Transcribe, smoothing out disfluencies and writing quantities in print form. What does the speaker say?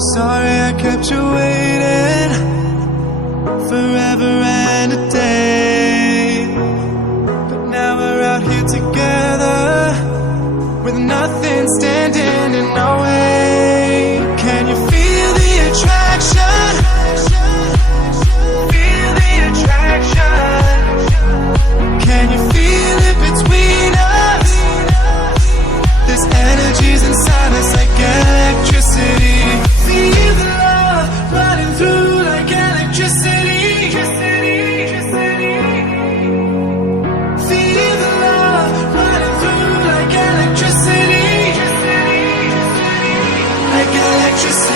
Sorry I kept you waiting forever and a day, but now we're out here together with nothing standing in our way. Can you feel the attraction? Feel the attraction. Can you feel it between us? This energy's inside us like electricity. Feel the love running through like electricity. Feel the love running through like electricity. Like electricity.